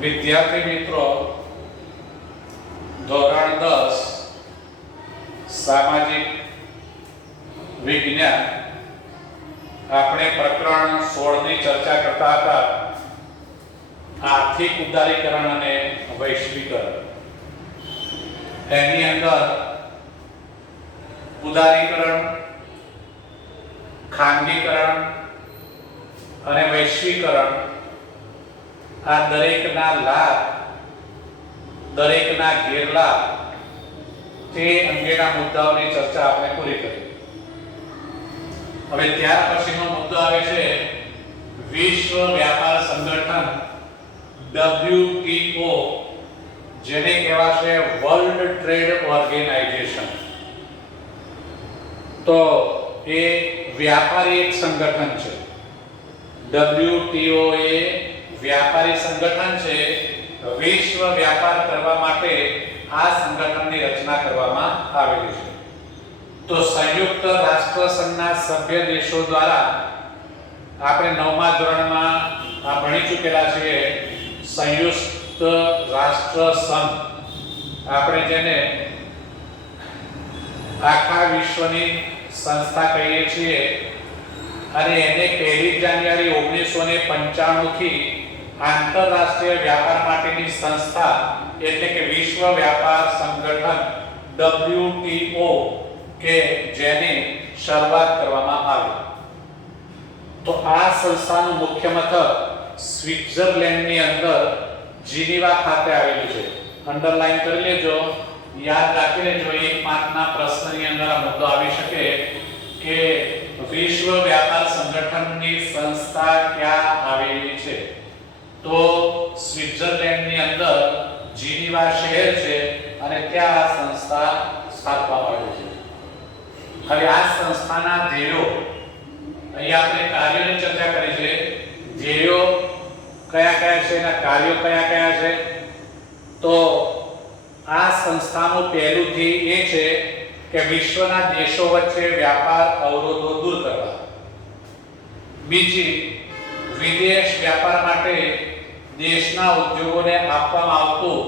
વિદ્યાર્થી મિત્રો, ધોરણ 10 સામાજિક વિજ્ઞાન આપણે પ્રકરણ 16 ની ચર્ચા કરતા હતા, આર્થિક ઉદારીકરણ અને વૈશ્વિકરણ. એની અંદર ઉદારીકરણ, ખાનગીકરણ અને વૈશ્વિકરણ આ દરેકના લાભ, દરેકના ગેરલાભ તે અંગેના મુદ્દાઓની ચર્ચા આપણે પૂરી કરી. હવે ત્યાર પછીનો મુદ્દો આવે છે વિશ્વ વ્યાપાર સંગઠન WTO, જેને કહેવાશે વર્લ્ડ ટ્રેડ ઓર્ગેનાઇઝેશન. તો એ વ્યાપારી એક સંગઠન છે. WTO એ વ્યાપારી સંગઠન છે. વિશ્વ વ્યાપાર કરવા માટે આ સંગઠનની રચના કરવામાં આવેલી છે. તો સંયુક્ત રાષ્ટ્ર સંઘના સભ્ય દેશો દ્વારા આપણે 9મા ધોરણમાં આ ભણી ચૂકેલા છીએ. સંયુક્ત રાષ્ટ્ર સંઘ, આપણે જેને આખા વિશ્વની સંસ્થા કહીએ છીએ, અને એને 1 જાન્યુઆરી 1995 થી આંતરરાષ્ટ્રીય વ્યાપાર માટેની સંસ્થા એટલે કે વિશ્વ વ્યાપાર સંગઠન WTO કે જેની શરૂઆત કરવામાં આવી. તો આ સંસ્થાનું મુખ્ય મથક સ્વિટ્ઝરલેન્ડની અંદર જીનીવા ખાતે આવેલું છે. અંડરલાઈન કરી લેજો, યાદ રાખી લેજો. એક માર્કના પ્રશ્નની અંદર આ મુદ્દો આવી શકે કે વિશ્વ વ્યાપાર સંગઠનની સંસ્થા ક્યાં આવેલી છે. તો સ્વિટ્ઝરલેન્ડની અંદર જીનીવા શહેર છે અને ત્યાં આ સંસ્થા સ્થાપવામાં આવી છે. હવે આ સંસ્થાના ધ્યેયો, અહીંયા આપણે કાર્યોની ચર્ચા કરી છે. ધ્યેયો કયા કયા છે, એના કાર્યો કયા કયા છે. તો આ સંસ્થાનું પહેલું ધ્યેય એ છે કે વિશ્વના દેશો વચ્ચે વ્યાપાર અવરોધો દૂર કરવા. બીજી, વિદેશ વ્યાપાર માટે દેશના ઉદ્યોગોને આપવામાં આવતું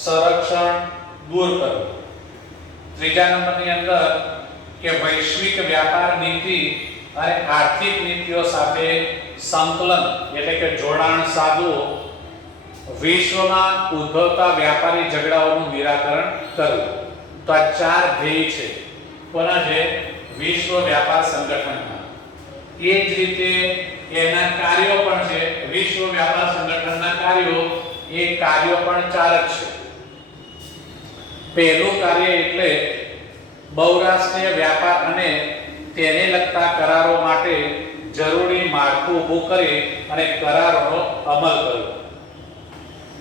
સંરક્ષણ દૂર કરવું. ત્રીજા નંબરની અંદર કે વૈશ્વિક વ્યાપાર નીતિ અને આર્થિક નીતિઓ સાથે સંકલન એટલે કે જોડાણ સાધવું. વિશ્વમાં ઉદ્ભવતા વ્યાપારી ઝઘડાઓનું નિરાકરણ કરવું. તો આ 4 ધ્યેય છે કોના છે? વિશ્વ વ્યાપાર સંગઠનના. એ જ રીતે એના કાર્યો પણ છે. વિશ્વ વ્યાપાર સંગઠનના કાર્યો, એ કાર્યો પણ 4 જ છે. પહેલું કાર્ય એટલે બહુરાષ્ટ્રીય વ્યાપાર અને તેને લગતા કરારો માટે જરૂરી માળખું ઊભું કરી અને કરારોનો અમલ કરવો.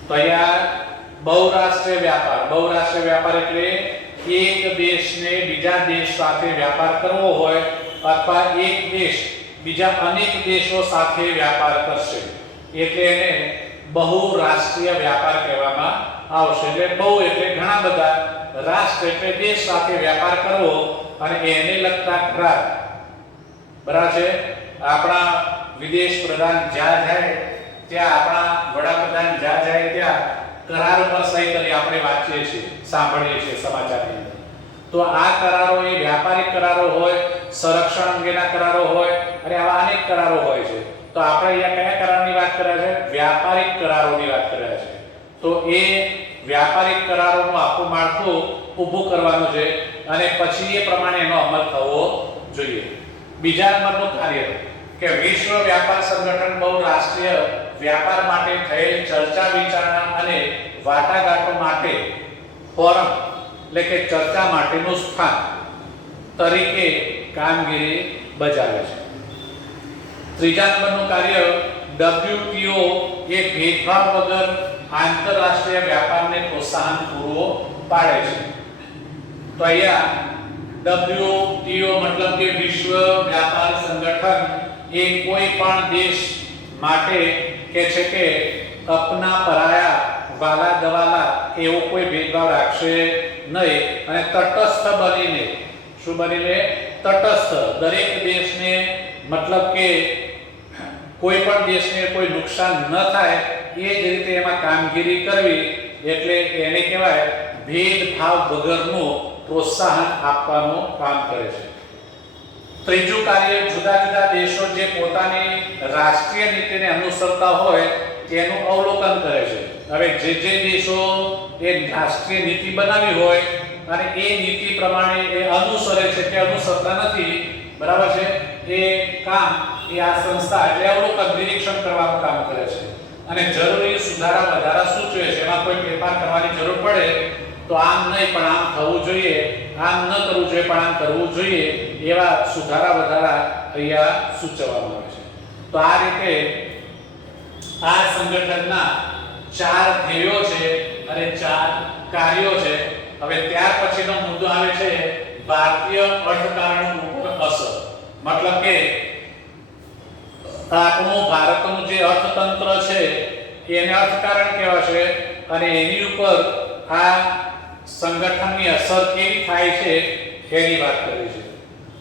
તો અહીંયા બહુરાષ્ટ્રીય વ્યાપાર એટલે એક દેશને બીજા દેશ સાથે વ્યાપાર કરવો હોય અથવા એક દેશ બીજા અનેક દેશો સાથે વ્યાપાર કરશે એટલે એને બહુરાષ્ટ્રીય વ્યાપાર કહેવામાં આવશે. એટલે બહુ એટલે ઘણા બધા, રાષ્ટ્ર એટલે દેશ સાથે વ્યાપાર કરવો અને એને લગતા કરાર. બરાબર છે. આપણા વિદેશ પ્રધાન જ્યાં જાય ત્યાં, આપણા વડાપ્રધાન જ્યાં જાય ત્યાં કરાર પર સહી કરી આપણે વાંચીએ છીએ, સાંભળીએ છીએ સમાચારની અંદર. તો આ કરારો એ વ્યાપારિક કરારો હોય, સંરક્ષણ અંગેના કરારો હોય અને આવા અનેક કરારો હોય છે. તો આપણે અહીંયા કયા કરારની વાત કર્યા છે? વ્યાપારિક કરારોની વાત કર્યા છે. તો એ વ્યાપારિક કરારોનું આખું માળખું ઊભું કરવાનું છે અને પછી એ પ્રમાણે એનો અમલ થવો જોઈએ. બીજા નંબરનું કાર્ય કે વિશ્વ વ્યાપાર સંગઠન બહુરાષ્ટ્રીય વ્યાપાર માટે થયેલ ચર્ચા વિચારણા અને વાટાઘાટો માટે ફોરમ એટલે કે ચર્ચા માટેનું સ્થાન તરીકે કામગીરી બજાવે છે. ત્રીજા નંબરનું કાર્ય WTO એ ભેદભાવ વગર આંતરરાષ્ટ્રીય વ્યાપારને પ્રોત્સાહન પૂરું પાડે છે. તો અહીંયા WTO મતલબ કે વિશ્વ વ્યાપાર સંગઠન એ કોઈ પણ દેશ માટે કે છે કે અપના પરાયા, વાલા દવાલા એવો કોઈ ભેદભાવ રાખશે નહીં અને તટસ્થ બનીને, શું બનીને? તટસ્થ. દરેક દેશને મતલબ કે કોઈ પણ દેશને કોઈ નુકસાન ન થાય એ જ રીતે એમાં કામગીરી કરવી એટલે એને કહેવાય ભેદભાવ વગરનું પ્રોત્સાહન આપવાનું કામ કરે છે. ત્રીજું કાર્ય, જુદા જુદા દેશો જે પોતાની રાષ્ટ્રીય નીતિને અનુસરતા હોય તેનું અવલોકન કરે છે. હવે જે દેશો એ રાષ્ટ્રીય નીતિ બનાવી હોય અને એ નીતિ પ્રમાણે એ અનુસરે છે કે અનુસરતા નથી, બરાબર છે, એ કામ એ આ સંસ્થા એટલે અવલોકન નિરીક્ષણ કરવાનું કામ કરે છે અને જરૂરી સુધારા વધારા સૂચવે છે. એમાં કોઈ ફેરફાર કરવાની જરૂર પડે તો આમ નહીં પણ આમ થવું જોઈએ, આમ ન કરવું જોઈએ પણ આમ કરવું જોઈએ, એવા સુધારા વધારા અહીંયા સૂચવવામાં આવે છે. તો આ રીતે આ સંગઠનના 4 ધ્યેયો છે અને 4 કાર્યો છે. હવે ત્યાર પછીનો મુદ્દો આવે છે ભારતીય અર્થકારણ ઉપર અસર. મતલબ કે આપણું ભારતનું જે અર્થતંત્ર છે એને અર્થકારણ કહેવાશે અને એની ઉપર આ સંગઠનની અસર કેવી થાય છે એની વાત કરી છે.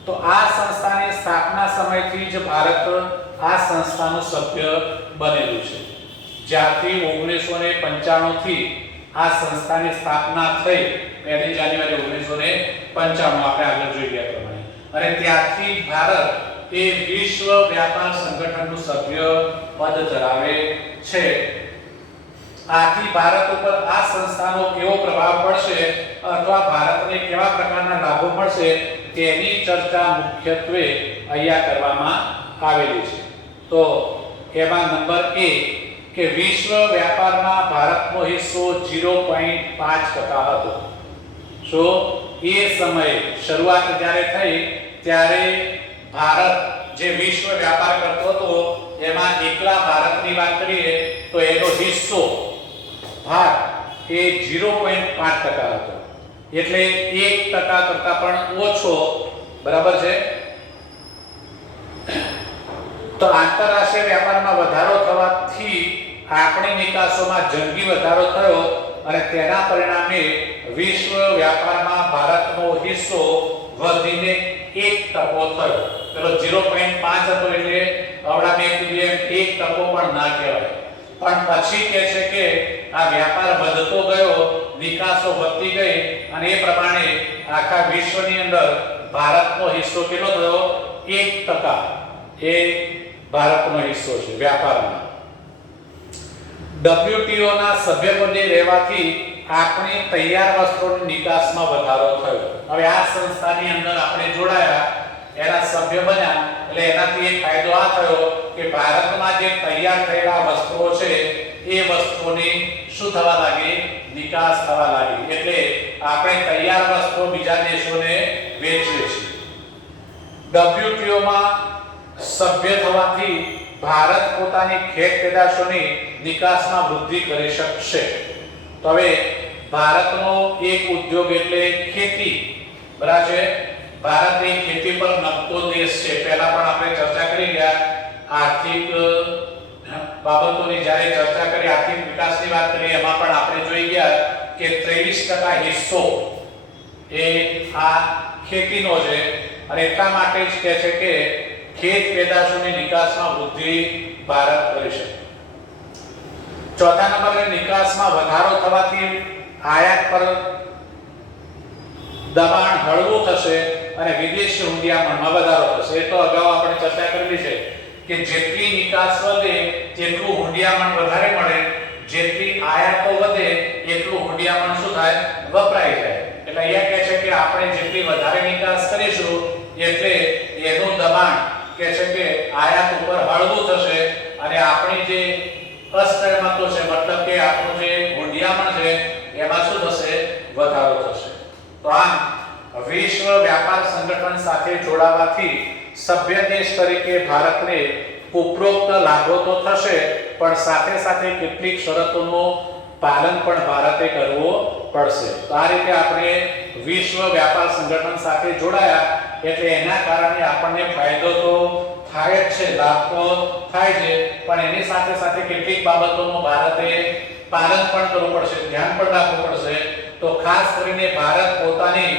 તો આ સંસ્થાની સ્થાપના સમયથી જ ભારત આ સંસ્થાનું સભ્ય બનેલું છે. જ્યારથી 1995 થી આ સંસ્થાની સ્થાપના થઈ 1 જાન્યુઆરી 1995 આપણે આગળ જોઈ ગયા પ્રમાણે, અને ત્યારથી ભારત એ વિશ્વ વ્યાપાર સંગઠનનું સભ્ય પદ ધરાવે છે. આથી ભારત ઉપર આ સંસ્થાનો કેવો પ્રભાવ પડશે અથવા ભારતને કેવા પ્રકારના લાભો મળશે તેની ચર્ચા મુખ્યત્વે અહીંયા કરવામાં આવેલી છે. તો એમાં નંબર 1 કે વિશ્વ વ્યાપારમાં ભારતનો હિસ્સો 0.5% હતો. જો એ સમયે શરૂઆત જ્યારે થઈ ત્યારે ભારત જે વિશ્વ વ્યાપાર કરતો હતો એમાં એકલા ભારતની વાત કરીએ તો એનો હિસ્સો ભાગ એ 0.5% હતો. એટલે 1% કરતા પણ ઓછો, બરાબર છે. તો આંતરરાષ્ટ્રીય વ્યાપારમાં વધારો થવાથી આપણી નિકાસોમાં જંગી વધારો થયો અને તેના પરિણામે વિશ્વ વ્યાપારમાં ભારતનો હિસ્સો વધીને 1% થયો. પેલો 0.5 હતો એટલે આવડા મેં કીધું એમ 1% પણ ના કહેવાય. પણ પછી કહે છે કે આ વ્યાપાર વધતો ગયો, નિકાસો વધતી ગઈ અને એ પ્રમાણે આખા વિશ્વની અંદર ભારતનો હિસ્સો કેટલો થયો? 1% એ ભારતનો હિસ્સો છે વ્યાપારમાં. WTO ના સભ્યપદે રહેવાથી આપણી તૈયાર વસ્ત્રોની નિકાસમાં વધારો થયો. હવે આ સંસ્થાની અંદર આપણે જોડાયા, એના સભ્ય બન્યા એટલે એનાથી એક ફાયદો આ થયો કે ભારતમાં જે તૈયાર થયેલા વસ્ત્રો છે એ વસ્ત્રોની શું થવા લાગી? નિકાસ થવા લાગી. એટલે આપણે તૈયાર વસ્ત્રો બીજા દેશોને વેચીએ છીએ. WTO માં સભ્ય થવાથી ભારત પોતાની ખેત પેદાશોની નિકાસમાં વૃદ્ધિ કરી શકશે. તો હવે ભારતનો એક ઉદ્યોગ એટલે ખેતી, બરાબર છે. ભારત એ ખેતી પર નમતો દેશ છે. પહેલા પણ આપણે ચર્ચા કરી ગયા આર્થિક બાબતોની, જ્યારે ચર્ચા કરી આર્થિક વિકાસની વાત કરી એમાં પણ આપણે જોઈ ગયા કે 23% હિસ્સો એ આ ખેતીનો છે અને એટલા માટે જ કહે છે કે ખેત પેદાશોની નિકાસમાં વૃદ્ધિ ભારત કરી શકે. ચોથા નંબરે નિકાસમાં વધારો થવાથી આયાત પર દબાણ હળવું થશે અને વિદેશી હુંડિયામણમાં વધારો થશે. એ તો અગાઉ આપણે ચર્ચા કરેલી છે કે જેટલી નિકાસ વધે તેટલું હુંડિયામણ વધારે મળે, જેટલી આયાતો વધે એટલું હુંડિયામણ શું થાય? વપરાઈ જાય. એટલે અહીંયા કહે છે કે આપણે જેટલી વધારે નિકાસ કરીશું એટલે એનું દબાણ કહે છે કે આયાત ઉપર હળવું થશે અને આપણી જે અસ્કયામતો છે, મતલબ કે આપણું જે હુંડિયામણ છે એમાં શું થશે? વધારો થશે. તો આમ વિશ્વ વ્યાપાર સંગઠન સાથે જોડાવાથી સભ્ય દેશ તરીકે ભારતને ઉપરોક્ત લાભો તો થશે પણ સાથે સાથે કેટલીક શરતોનું પાલન પણ ભારતે કરવું પડશે. તો આ રીતે આપણે વિશ્વ વ્યાપાર સંગઠન સાથે જોડાયા એટલે એના કારણે આપણને ફાયદો તો થાય જ છે, લાભ તો થાય છે, પણ એની સાથે સાથે કેટલીક બાબતોનું ભારતે પાલન પણ કરવું પડશે, ધ્યાન પણ રાખવું પડશે. તો ખાસ કરીને ભારત પોતાની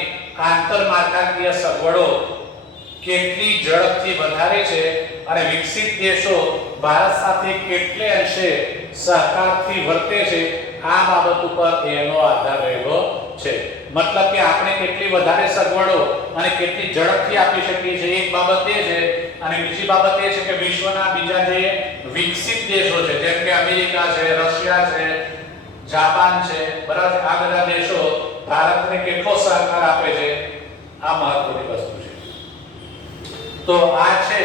આંતરમાળખાકીય સગવડો કેટલી ઝડપથી વધારે છે અને વિકસિત દેશો ભારત સાથે કેટલે અંશે સહકારથી વર્તે છે આ બાબત ઉપર એનો આધાર રહેલો છે. મતલબ કે આપણે કેટલી વધારે સગવડો અને કેટલી ઝડપથી આપી શકીએ છીએ એક બાબત એ છે, અને બીજી બાબત એ છે કે વિશ્વના બીજા જે વિકસિત દેશો છે જેમ કે અમેરિકા છે, રશિયા છે, જાપાન છે, બરાબર, આ બધા દેશો ભારતને કેટલો સહકાર આપે છે આ મહત્વની વસ્તુ છે. તો આ છે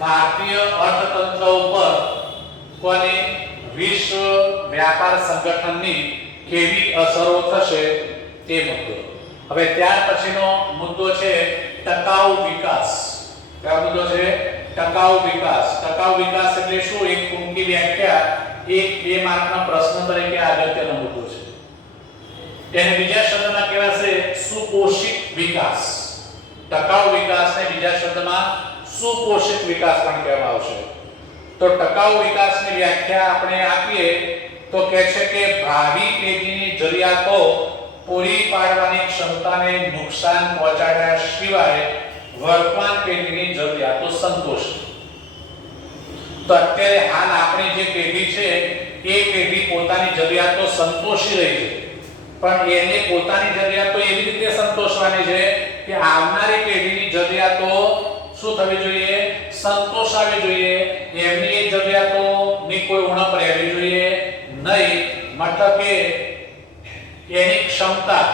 ભારતીય અર્થતંત્ર ઉપર કોની વિશ્વ વ્યાપાર સંગઠનની કેવી અસરો થશે તે મુદ્દો. હવે ત્યાર પછીનો મુદ્દો છે ટકાઉ વિકાસ. કયો મુદ્દો છે? ટકાઉ વિકાસ. ટકાઉ વિકાસ એટલે શું? એક ટૂંકી વ્યાખ્યા એક 2 માર્કના પ્રશ્ન તરીકે અગત્યનો મુદ્દો છે. તેને બીજા શબ્દમાં કહેવાશે સુપોષિત વિકાસ. ટકાઉ વિકાસને બીજા શબ્દમાં સુપોષિત વિકાસ પણ કહેવામાં આવશે. તો ટકાઉ વિકાસની વ્યાખ્યા આપણે આપીએ તો કહે છે કે ભાવિ પેઢીની જરૂરિયાતો પૂરી પાડવાની ક્ષમતાને નુકસાન પહોંચાડ્યા સિવાય વર્તમાન પેઢીની જરૂરિયાતો સંતોષે. તો અત્યારે હાલ આપણી જે પેઢી છે એ પેઢી પોતાની જરૂરિયાતો સંતોષી રહી છે, પણ એને પોતાની જરૂરિયાતો એવી રીતે સંતોષવાની છે કે આવનારી પેઢીની જરૂરિયાતો શું થવી જોઈએ? સંતોષાવી જોઈએ. એમની એ જરૂરિયાતોની કોઈ ઉણપ રહેવી જોઈએ નહીં. મતલબ કે એની ક્ષમતા,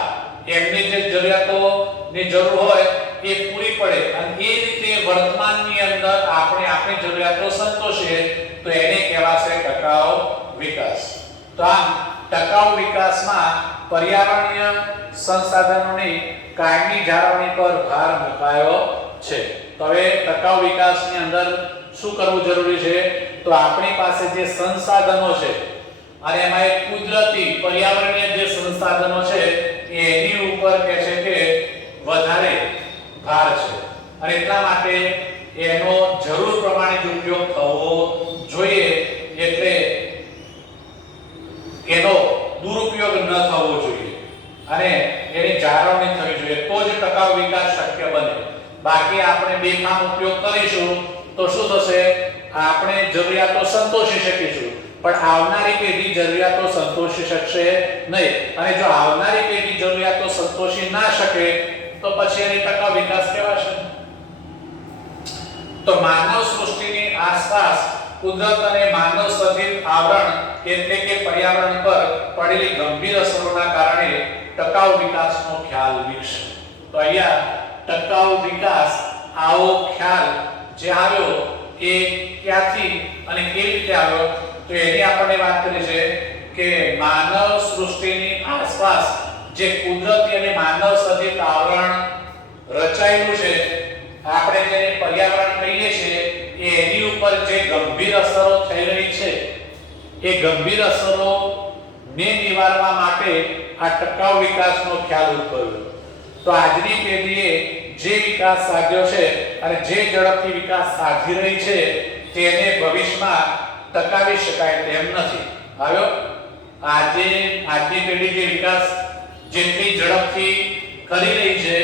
એમની જે જરૂરિયાતોની જરૂર હોય એ પૂરી પડે અને એ રીતે વર્તમાનની અંદર આપણે આપણી જરૂરિયાતો સંતોષીએ તો એને કહેવાશે ટકાઉ વિકાસ. તો આમ ટકાઉ વિકાસમાં પર્યાવરણીય સંસાધનોની કાયમી જાળવણી પર ભાર મુકાયો છે. તો હવે ટકાઉ વિકાસની અંદર શું કરવું જરૂરી છે? તો આપણી પાસે જે સંસાધનો છે અને એમાં એક કુદરતી પર્યાવરણીય જે સંસાધનો છે એની ઉપર કહે છે કે વધારે ભાર છે અને એટલા માટે એનો જરૂર પ્રમાણે જ ઉપયોગ થવો જોઈએ. એટલે એનો દુરુપયોગ ન થવો જોઈએ અને એની જાળવણી થવી જોઈએ તો જ ટકાઉ વિકાસ શક્ય બને. બાકી આપણે બેફામ ઉપયોગ કરીશું તો શું થશે? આપણે જરૂરિયાતો સંતોષી શકીશું પણ આવનારી પેઢી જરૂરિયાતો સંતોષી શકશે નહીં. અને જો આવનારી પેઢી જરૂરિયાતો સંતોષી ના શકે તો પછી એની ટકાઉ વિકાસ કહેવાશે. તો માનવ સૃષ્ટિની આસપાસ કુદરત અને માનવ સર્જિત આવરણ એટલે કે પર્યાવરણ પર પડેલી ગંભીર અસરોના કારણે ટકાઉ વિકાસનો ખ્યાલ વિકસે. તો અહીંયા ટકાઉ વિકાસ આવો ખ્યાલ જે આવ્યો એ ક્યાંથી અને કેવી રીતે આવ્યો? તો એની આપણે વાત કરી છે કે માનવ સૃષ્ટિની આસપાસ જે કુદરતી અને માનવ સર્જિત આવરણ રચાયેલું છે, આપણે જેને પર્યાવરણ કહીએ છીએ, એની ઉપર જે ગંભીર અસરો થઈ રહી છે એ ગંભીર અસરોને નિવારવા માટે આ ટકાઉ વિકાસનો ખ્યાલ ઉદ્ભવ્યો. તો આજની પેઢીએ જે વિકાસ સાધ્યો છે અને જે ઝડપથી વિકાસ સાધી રહી છે તેને ભવિષ્યમાં ટકાવી શકાય તેમ નથી. આવ્યો? આજની પેઢી જે વિકાસ જેટલી ઝડપથી કરી રહી છે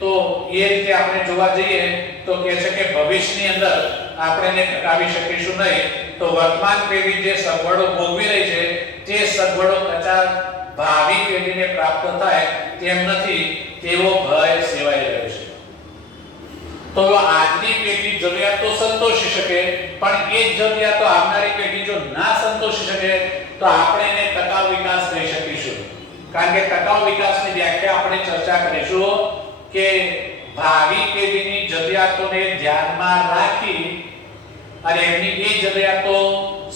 તો એ રીતે આપણે જોવા જઈએ તો કહે છે કે ભવિષ્યની અંદર આપણે એને ટકાવી શકીશું નહીં. તો વર્તમાન પેઢી જે સગવડો ભોગવી રહી છે તે સગવડો કદાચ ભાવિ પેઢીને પ્રાપ્ત થાય તેમ નથી તેવો ભય સેવાઈ રહ્યો છે. તો આજની પેઢી જરૂરિયાતો સંતોષી શકે પણ એ જ જરૂરિયાતો આવનારી પેઢી જો ના સંતોષી શકે તો આપણે એને ટકાઉ વિકાસ કહી શકીશું. કારણ કે ટકાઉ વિકાસની વ્યાખ્યા આપણે ચર્ચા કરીશું કે ભાવિ પેઢીની જરૂરિયાતોને ધ્યાનમાં રાખી અને એમની એ જરૂરિયાતો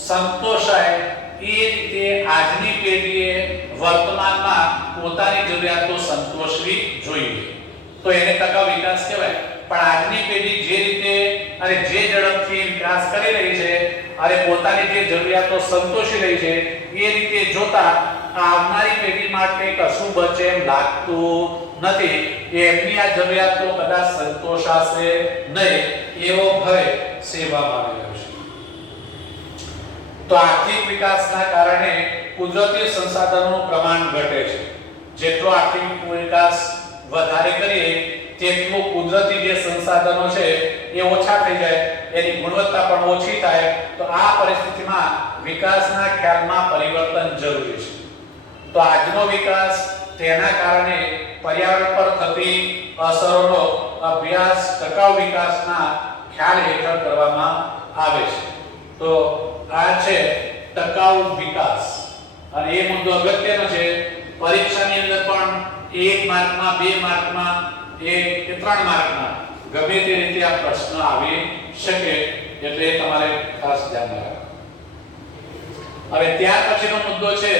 સંતોષાય એ રીતે આજની પેઢીએ વર્તમાનમાં પોતાની જરૂરિયાતો સંતોષવી જોઈએ. તો એને ટકાઉ વિકાસ કહેવાય. પણ આજની પેઢી જે રીતે અને જે ઝડપથી વિકાસ કરી રહી છે અને પોતાની જે જરૂરિયાતો સંતોષી રહી છે એ રીતે જોતા આવનારી પેઢી માટે કશું બચે એમ લાગતું નથી. એમની આ જરૂરિયાતો કદાચ સંતોષાશે નહીં એવો ભય સેવામાં આવી રહ્યો છે. તો આર્થિક વિકાસના કારણે કુદરતી સંસાધનોનું પ્રમાણ ઘટે છે. જેટલો આર્થિક વિકાસ વધારે કરીએ તેટલું કુદરતી જે સંસાધનો છે એ ઓછા થઈ જાય, એની ગુણવત્તા પણ ઓછી થાય, તો આ પરિસ્થિતિમાં વિકાસના ખ્યાલમાં પરિવર્તન જરૂરી છે. તો આજનો વિકાસ તેના કારણે પર્યાવરણ પર થતી અસરોનો અભ્યાસ ટકાઉ વિકાસના ખ્યાલ હેઠળ કરવામાં આવે છે. તો આ છે ટકાઉ વિકાસ. અને એ મુદ્દો અગત્યનો છે. પરીક્ષાની અંદર પણ 1 માર્કમાં, 2 માર્કમાં, 1 કે 3 માર્કમાં ગમે તે રીતે આ પ્રશ્ન આવી શકે, એટલે તમારે ખાસ ધ્યાન રાખવું. હવે ત્યાર પછીનો મુદ્દો છે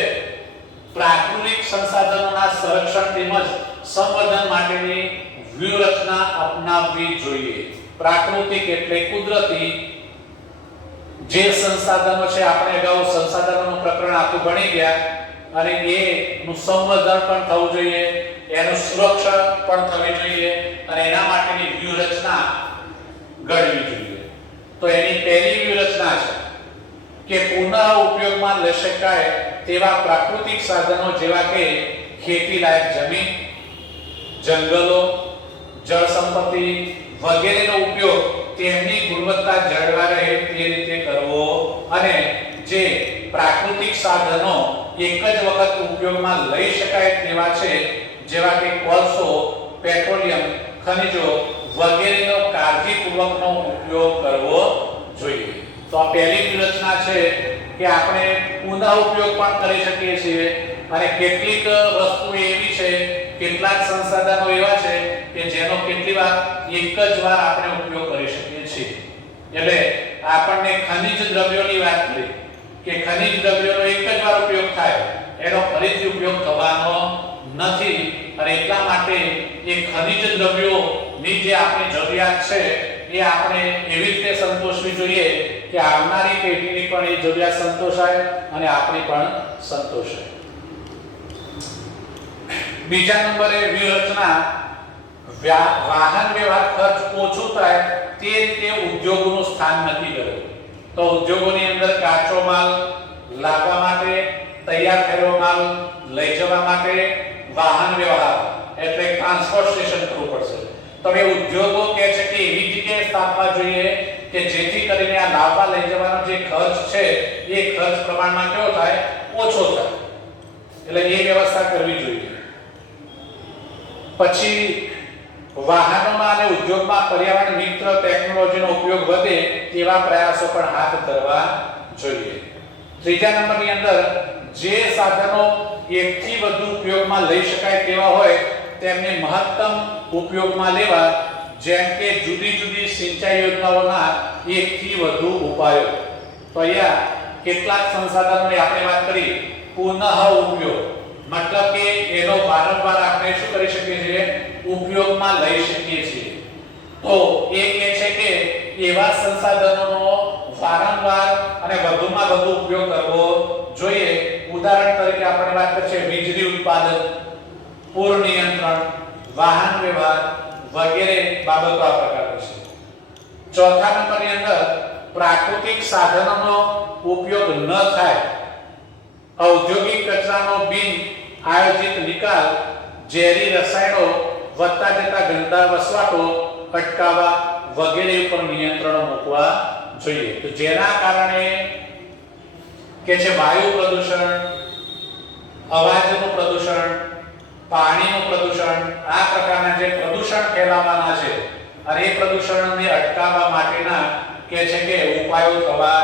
પ્રાકૃતિક સંસાધનોના સંરક્ષણ તેમજ સંવર્ધન માટેની વ્યૂહરચના અપનાવવી જોઈએ. પ્રાકૃતિક એટલે કુદરતી જે સંસાધનો છે, આપણે અગાઉ સંસાધનોનું પ્રકરણ આખું ભણી ગયા, અને એનું સંવર્ધન પણ થવું જોઈએ, એનું સુરક્ષા પણ થવી જોઈએ, અને એના માટેની વ્યૂહરચના ઘડવી જોઈએ. તો એની પહેલી વ્યૂહરચના છે કે પુનઃ ઉપયોગમાં લઈ શકાય તેવા પ્રાકૃતિક સાધનો જેવા કે ખેતી લાયક જમીન, જંગલો, જળ સંપત્તિ વગેરેનો ઉપયોગ તેમની ગુણવત્તા જળવાઈ રહે તે રીતે કરવો, અને જે પ્રાકૃતિક સાધનો એક જ વખત ઉપયોગમાં લઈ શકાય તેવા છે, જેવા કે કોલસો, પેટ્રોલિયમ, ખનિજો વગેરેનો કાળજીપૂર્વકનો ઉપયોગ કરવો જોઈએ. તો આ પહેલી વ્યૂહરચના છે કે આપણે પુનઃ ઉપયોગ પણ કરી શકીએ છીએ, અને કેટલીક વસ્તુ એવી છે, કેટલાક સંસાધનો એવા છે કે જેનો કેટલી વાર એક જ વાર આપણે ઉપયોગ કરી શકીએ છીએ. એટલે આપણને ખનિજ દ્રવ્યોની વાત કરી કે ખનિજ દ્રવ્યોનો એક જ વાર ઉપયોગ થાય, એનો ફરીથી ઉપયોગ થવાનો નથી, અને એટલા માટે એ ખનિજ દ્રવ્યોની જે આપણી જરૂરિયાત છે એ આપણે એવી રીતે સંતોષવી જોઈએ કે આવનારી પેઢીની પણ એ જરૂરિયાત સંતોષાય અને આપણી પણ સંતોષાય. બીજા નંબરે વ્યૂહરચના વાહન વ્યવહાર ખર્ચ ઓછો થાય તે રીતે ઉદ્યોગોનું સ્થાન નક્કી કરવું. તો ઉદ્યોગોની અંદર કાચો માલ લાવવા માટે, તૈયાર થયેલો માલ લઈ જવા માટે વાહન વ્યવહાર એટલે ટ્રાન્સપોર્ટેશન કરવું પડશે. તો એ ઉદ્યોગો કહે છે કે એવી જગ્યાએ સ્થાપવા જોઈએ કે જેથી કરીને આ લાવવા લઈ જવાનો જે ખર્ચ છે એ ખર્ચ પ્રમાણમાં કેવો થાય, ઓછો થાય. એટલે એ વ્યવસ્થા કરવી જોઈએ. પછી વાહનોમાં અને ઉદ્યોગમાં પર્યાવરણ મિત્ર ટેકનોલોજીનો ઉપયોગ વધે તેવા પ્રયાસો પણ હાથ ધરવા જોઈએ. ત્રીજા નંબરની અંદર જે સાધનો એકથી વધુ ઉપયોગમાં લઈ શકાય તેવા હોય તેમને મહત્તમ ઉપયોગમાં લેવા, જેમ કે જુદી જુદી સિંચાઈ યોજનાઓના એકથી વધુ ઉપાયો. તો અહીંયા કેટલાક સંસાધનોની આપણે વાત કરી પુનઃ ઉપયોગ, મતલબ કે એનો વારંવાર આપણે શું કરી શકીએ છીએ, ઉપયોગમાં લઈ શકીએ છીએ. તો એ કહે છે કે એવા સંસાધનોનો વારંવાર અને વધુમાં વધુ ઉપયોગ કરવો જોઈએ. ઉદાહરણ તરીકે આપણે વાત કરીએ વીજળી ઉત્પાદન, પૂર નિયંત્રણ, વાહન વ્યવહાર વગેરે બાબતો આ પ્રકારની છે. ચોથા નંબરની અંદર પ્રાકૃતિક સાધનોનો ઉપયોગ ન થાય, ઔદ્યોગિક કચરાનો બિન આયોજિત નિકાલ, ઝેરી રસાયણો, વધતા જતા ગંદા વસવાટો અટકાવવા વગેરે ઉપર નિયંત્રણો મૂકવા જોઈએ. તો જેના કારણે કે છે વાયુ પ્રદૂષણ, અવાજનું પ્રદૂષણ, પાણીનું પ્રદૂષણ, આ પ્રકારના જે પ્રદૂષણ ફેલાવાના છે અને એ પ્રદૂષણને અટકાવવા માટેના કે છે કે ઉપાયો થવા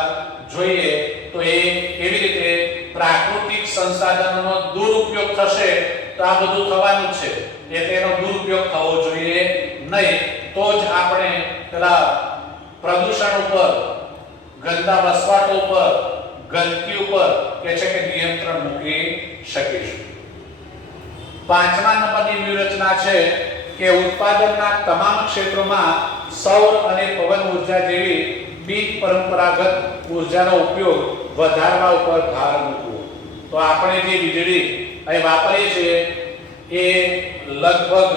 જોઈએ. તો એ કેવી રીતે પ્રાકૃતિક સંસાધનોનો દુરુપયોગ થશે તો આ બધું થવાનું છે, એટલે એનો દુરુપયોગ થવો જોઈએ નહીં. તો જ આપણે પેલા પ્રદૂષણ ઉપર, ગંદા વસવાટો ઉપર, ગંદકી ઉપર કે છે કે નિયંત્રણ મૂકી શકીશું. પાંચમા નંબરની વ્યૂહરચના છે કે ઉત્પાદનના તમામ ક્ષેત્રોમાં સૌર અને પવન ઉર્જા જેવી બિન પરંપરાગત ઉર્જાનો ઉપયોગ વધારવા ઉપર ભાર મૂકવો. તો આપણે જે વીજળી અહીં વાપરીએ છીએ એ લગભગ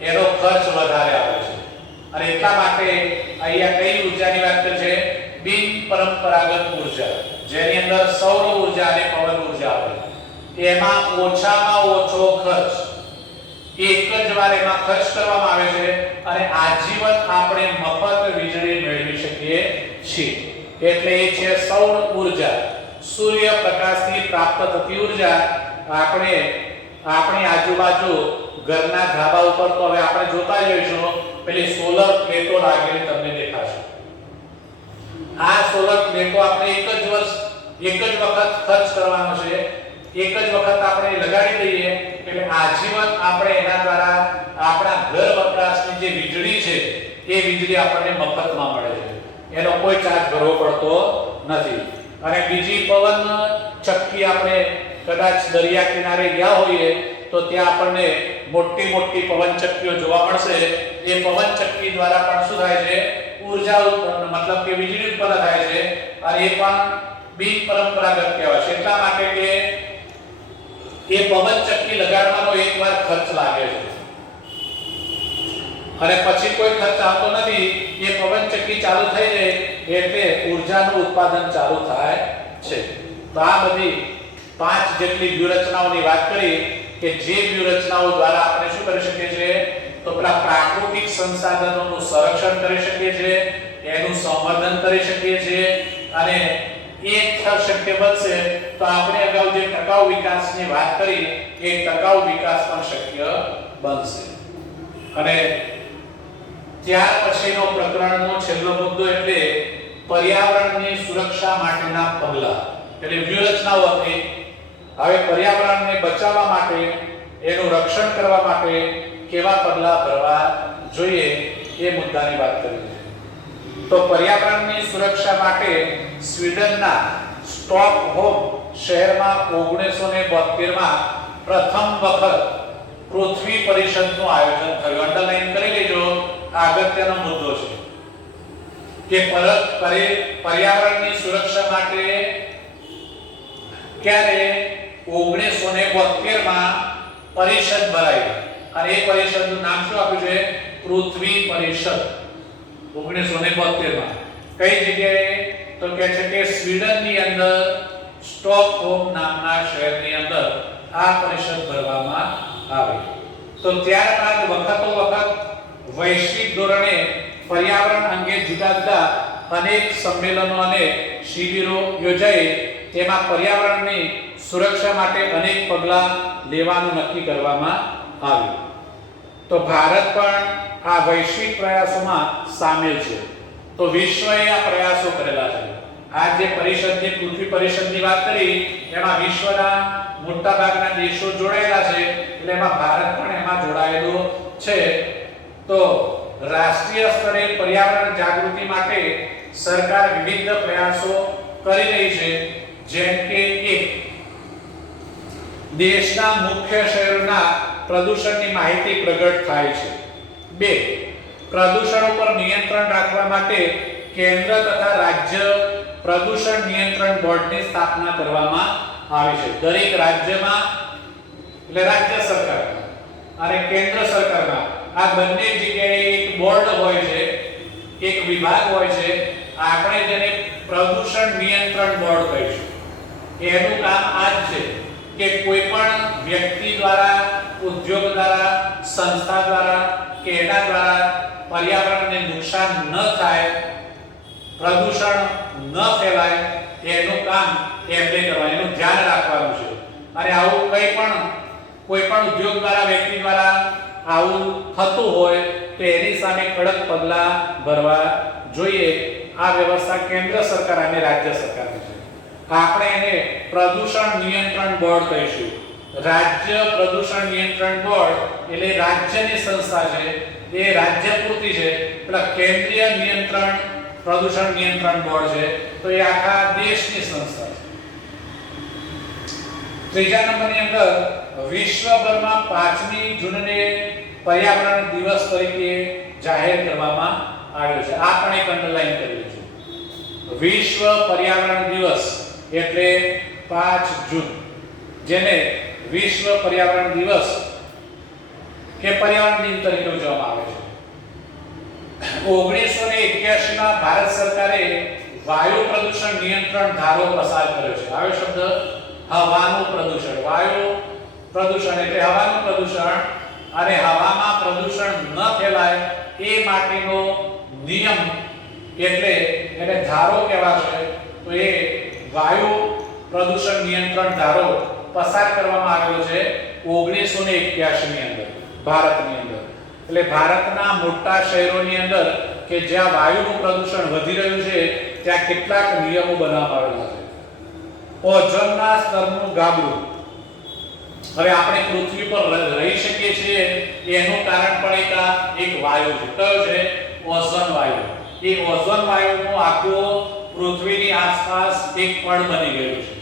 એનો ખર્ચ વધારે આવે છે, અને એટલા માટે અહીંયા કઈ ઉર્જાની વાત કરે છે, બિન પરંપરાગત ઉર્જા, જેની અંદર સૌર ઉર્જા અને પવન ઉર્જા આવે, એમાં ઓછામાં ઓછો ખર્ચ એક જ વાર એમાં ખર્ચ કરવામાં આવે છે અને આજીવન આપણે મફત વીજળી મેળવી શકીએ છીએ. એટલે એ છે સૌર ઊર્જા. સૂર્યપ્રકાશથી પ્રાપ્ત થતી ઊર્જા આપણે આપણી આજુબાજુ ઘરના ધાબા ઉપર તો હવે આપણે જોતા જઈશું પેલી સોલર પ્લેટો લાગેલી તમને દેખાશે. આ સોલર પ્લેટો આપણે એક જ વખત ખર્ચ કરવાનો છે. એક જ વખત આપણે લગાડી દઈએ એટલે આજીવન આપણે એના દ્વારા આપણા ઘર વપરાશની જે વીજળી છે એ વીજળી આપણને મફતમાં મળે છે. એનો કોઈ ચાર્જ ભરવો પડતો નથી. અને બીજી પવન ચક્કી આપણે કદાચ દરિયા કિનારે ગયા હોઈએ તો ત્યાં આપણને મોટી મોટી પવન ચક્કીઓ જોવા મળશે. એ પવન ચક્કી દ્વારા પણ શું થાય છે? ઊર્જા ઉત્પન્ન, મતલબ કે વીજળી ઉત્પન્ન થાય છે. અને એ પણ બિન પરંપરાગત કહેવાય છે. એટલા માટે કે એ પવન ચક્કી લગાડવાનો એકવાર ખર્ચ લાગે છે અને પછી કોઈ ખર્ચ આવતો નથી. એ પવન ચક્કી ચાલુ થઈ જાય એટલે ઊર્જાનું ઉત્પાદન ચાલુ થાય છે. તો આ બધી 5 જેટલી વ્યૂહરચનાઓની વાત કરી કે જે વ્યૂહરચનાઓ દ્વારા આપણે શું કરી શકીએ છીએ? તો પેલા પ્રાકૃતિક સંસાધનોનું સંરક્ષણ કરી શકીએ છીએ, એનું સંવર્ધન કરી શકીએ છીએ અને એક શક્ય બનશે તો આપણે અગાઉ જે ટકાઉ વિકાસની વાત કરી એ ટકાઉ વિકાસ પણ શક્ય બનશે. અને ત્યાર પછીનો પ્રકરણનો છેલ્લો મુદ્દો એટલે પર્યાવરણની સુરક્ષા માટેના પગલાં. એટલે વ્યૂહરચનાઓ હતી. હવે પર્યાવરણને બચાવવા માટે, એનું રક્ષણ કરવા માટે કેવા પગલાં ભરવા જોઈએ એ મુદ્દાની વાત કરી છે. તો પર્યાવરણની સુરક્ષા માટે સ્વીડનના સ્ટોકહોમ શહેરમાં 1972માં પ્રથમ વખત પૃથ્વી પરિષદનું આયોજન થયું. અંડરલાઈન કરી લેજો, આ અગત્યનો મુદ્દો છે કે પર્યાવરણની સુરક્ષા માટે ક્યારે 1972માં પરિષદ ભરાઈ અને એ પરિષદનું નામ શું આપ્યું છે? પૃથ્વી પરિષદ. 1972માં કઈ જગ્યાએ? તો કહે છે કે સ્વીડનની અંદર સ્ટોકહોમ નામના શહેરની અંદર આ પરિષદ ભરવામાં આવી. તો ત્યારબાદ વખતો વખત વૈશ્વિક ધોરણે પર્યાવરણ અંગે જુદા જુદા અનેક સંમેલનો અને શિબિરો યોજાઈ. તેમાં પર્યાવરણની સુરક્ષા માટે અનેક પગલાં લેવાનું નક્કી કરવામાં આવ્યું. તો ભારત પણ આ વૈશ્વિક પ્રયાસોમાં સામેલ છે. તો વિશ્વએ આ પ્રયાસો કરેલા છે. આ જે પરિષદની પૃથ્વી પરિષદની વાત કરી એમાં વિશ્વના મોટા ભાગના દેશો જોડાયેલા છે એટલે એમાં ભારત પણ એમાં જોડાયેલો છે. તો રાષ્ટ્રીય સ્તરે પર્યાવરણ જાગૃતિ માટે સરકાર વિવિધ પ્રયાસો કરી રહી છે. જેમ કે એક, દેશના મુખ્ય શહેરોના પ્રદૂષણની માહિતી પ્રગટ થાય છે. 2, પ્રદૂષણ ઉપર નિયંત્રણ રાખવા માટે કેન્દ્ર તથા રાજ્ય પ્રદૂષણ નિયંત્રણ બોર્ડની સ્થાપના કરવામાં આવી છે. દરેક રાજ્યમાં એટલે રાજ્ય સરકારમાં અને કેન્દ્ર સરકારમાં આ બંને જગ્યાએ એક બોર્ડ હોય છે, એક વિભાગ હોય છે. આપણે જેને પ્રદૂષણ નિયંત્રણ બોર્ડ કહીશું. એનું કામ આ જ છે કે કોઈ પણ વ્યક્તિ દ્વારા, ઉદ્યોગ દ્વારા, સંસ્થા દ્વારા કે એના દ્વારા પર્યાવરણને નુકસાન ન થાય, પ્રદૂષણ ન ફેલાય એનું કામ એમને કરવાનું, એનું ધ્યાન રાખવાનું છે. અને આવું કોઈ પણ ઉદ્યોગ દ્વારા, વ્યક્તિ દ્વારા આવું થતું હોય તો એની સામે કડક પગલાં ભરવા જોઈએ. આ વ્યવસ્થા કેન્દ્ર સરકાર અને રાજ્ય સરકારની છે. આપણે એને પ્રદૂષણ નિયંત્રણ બોર્ડ કહીશું. રાજ્ય પ્રદૂષણ નિયંત્રણ બોર્ડ એટલે રાજ્યની સંસ્થા છે, એ રાજ્ય પૂરતી છે. પેલા કેન્દ્રીય પ્રદૂષણ નિયંત્રણ બોર્ડ છે તો એ આખા દેશની સંસ્થા છે. ત્રીજા નંબરની અંદર વિશ્વભરમાં 5મી જૂનને પર્યાવરણ દિવસ તરીકે જાહેર કરવામાં આવ્યો છે. આ પણ એક અંડરલાઈન કરી છે. વિશ્વ પર્યાવરણ દિવસ એટલે 5 જૂન, જેને વિશ્વ પર્યાવરણ દિવસ કે પર્યાવરણ દિન તરીકે ઉજવવામાં આવે છે. 1981માં ભારત સરકારે વાયુ પ્રદૂષણ નિયંત્રણ ધારો પસાર કર્યો છે. આવ્યો શબ્દ હવાનું પ્રદૂષણ. વાયુ પ્રદૂષણ એટલે હવાનું પ્રદૂષણ અને હવામાં પ્રદૂષણ ન ફેલાય એ માટેનો નિયમ એટલે એને ધારો કહેવાશે. તો એ વાયુ પ્રદૂષણ નિયંત્રણ ધારો પસાર કરવામાં આવ્યો છે 1981 ની અંદર ભારતની અંદર. એટલે ભારતના મોટા શહેરોની અંદર કે જ્યાં વાયુનું પ્રદૂષણ વધી રહ્યું છે ત્યાં કેટલાક નિયમો બનાવવામાં આવેલા છે. ઓઝોનના સ્તરનું ગાબડું. હવે આપણે પૃથ્વી પર રહી શકીએ છીએ એનું કારણ પણ એક વાયુ છે. કયો છે? ઓઝોન વાયુ. એ ઓઝોન વાયુનું આખું પૃથ્વીની આસપાસ એક પડ બની ગયું છે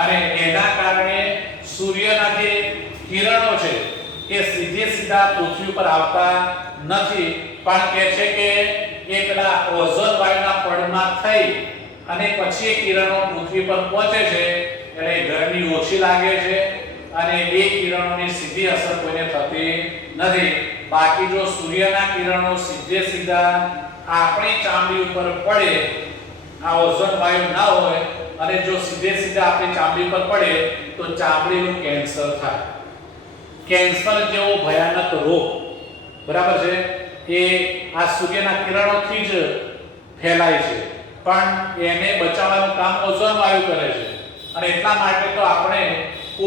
અને એના કારણે સૂર્યના જે કિરણો છે એ સીધા પૃથ્વી પર આવતા નથી, પણ કહે છે કે એ પેલા ઓઝોન વાયુના પડમાં થઈ અને પછી એ કિરણો પૃથ્વી પર પહોંચે છે એટલે ગરમી ઓછી લાગે છે અને એ કિરણોની સીધી અસર કોઈને થતી નથી. બાકી જો સૂર્યના કિરણો સીધા આપણી ચામડી ઉપર પડે, આ ઓઝોન વાયુ ના હોય અને જો સીધા આપણી ચામડી પર પડે તો ચામડીનું કેન્સર થાય. કેન્સર જેવો ભયાનક રોગ, બરાબર છે, એ આ સૂર્યના કિરણોથી જ ફેલાય છે, પણ એને બચાવવાનું કામ ઓઝોન વાયુ કરે છે. અને એટલા માટે તો આપણે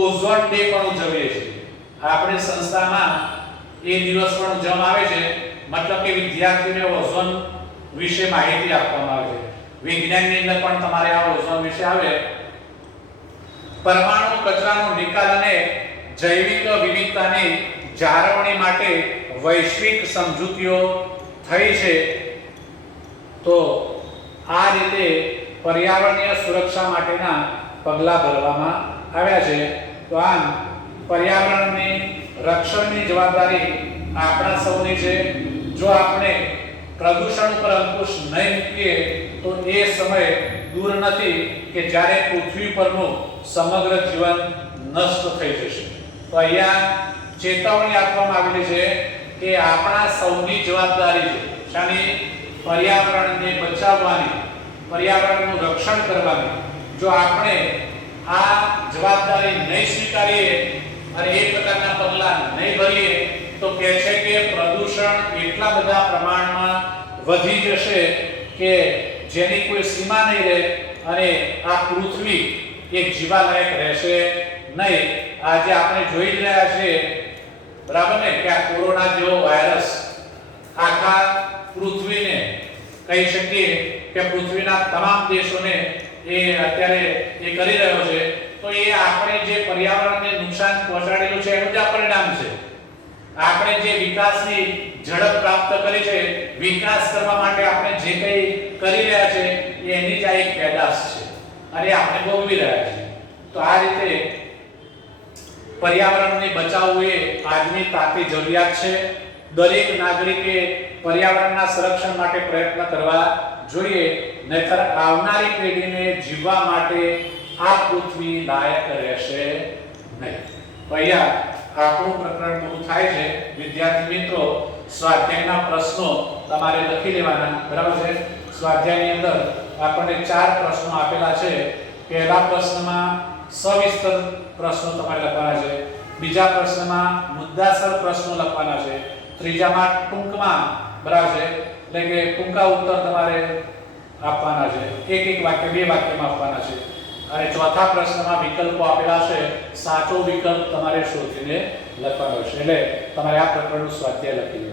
ઓઝોન ડે પણ ઉજવીએ છીએ. આપણી સંસ્થામાં એ દિવસ પણ ઉજવવામાં આવે છે, મતલબ કે વિદ્યાર્થીઓને ઓઝોન વિશે માહિતી આપવામાં આવે છે. વિજ્ઞાનની અંદર પણ તમારે આ ઓઝોન વિશે આવે. પરમાણુ કચરાનો નિકાલ અને જૈવિક વિવિધતાની જાળવણી માટે વૈશ્વિક સમજૂતીઓ થઈ છે. તો આ રીતે પર્યાવરણીય સુરક્ષા માટેના પગલાં ભરવામાં આવ્યા છે. તો આમ પર્યાવરણની રક્ષણની જવાબદારી આપણા સૌની છે. જો આપણે પ્રદૂષણ ઉપર અંકુશ નહીં મૂકીએ તો એ સમય દૂર નથી કે જ્યારે પૃથ્વી પરનું સમગ્ર જીવન નષ્ટ થઈ જશે. તો અહીંયા ચેતવણી આપવામાં આવેલી છે કે આપણા સૌની જવાબદારી છે શાની? પર્યાવરણને બચાવવાની, પર્યાવરણનું રક્ષણ કરવાની. જો આપણે આ જવાબદારી નહીં સ્વીકારીએ અને એ પ્રકારના પગલાં નહીં ભરીએ તો કહે છે કે પ્રદૂષણ એટલા બધા પ્રમાણમાં વધી જશે કે જેની કોઈ સીમા નહીં રહે અને આ પૃથ્વી એક જીવાલાયક રહેશે નહીં. આજે આપણે જોઈ જ રહ્યા છીએ, બરાબર ને, કે આ કોરોના જેવો વાયરસ આખા પૃથ્વીને કહી શકીએ કે પૃથ્વીના તમામ દેશોને એ અત્યારે એ કરી રહ્યો છે. તો એ આપણે જે પર્યાવરણને નુકસાન પહોંચાડેલું છે એનું જ આ પરિણામ છે. આપણે જે વિકાસની ઝડપ પ્રાપ્ત કરી છે, વિકાસ કરવા માટે આપણે જે કંઈ કરી રહ્યા છે એની જ આ એક પેદાશ છે અને આપણે ભોગવી રહ્યા છીએ. તો આ રીતે પર્યાવરણને બચાવવું એ આજની તાતી જરૂરિયાત છે. દરેક નાગરિકે પર્યાવરણના સંરક્ષણ માટે પ્રયત્ન કરવા જોઈએ, નહીંતર આવનારી પેઢીને જીવવા માટે આ પૃથ્વી લાયક રહેશે નહીં. તો અહીંયા આપણું પ્રકરણ પૂરું થાય છે. વિદ્યાર્થી મિત્રો, સ્વાધ્યાયના પ્રશ્નો તમારે લખી લેવાના, બરાબર છે. સ્વાધ્યાયની અંદર આપણને 4 પ્રશ્નો આપેલા છે. પહેલા પ્રશ્નમાં સવિસ્તર પ્રશ્નો તમારે લખવાના છે, બીજા પ્રશ્નમાં મુદ્દાસર પ્રશ્નો લખવાના છે, ત્રીજામાં ટૂંકમાં, બરાબર છે, એટલે કે ટૂંકા ઉત્તર તમારે આપવાના છે, એક વાક્ય 2 વાક્યમાં આપવાના છે. અને ચોથા પ્રશ્નમાં વિકલ્પો આપેલા છે, સાચો વિકલ્પ તમારે શોધીને લખવાનો છે. એટલે તમારે આ પ્રકરણનું સ્વાધ્યાય લખી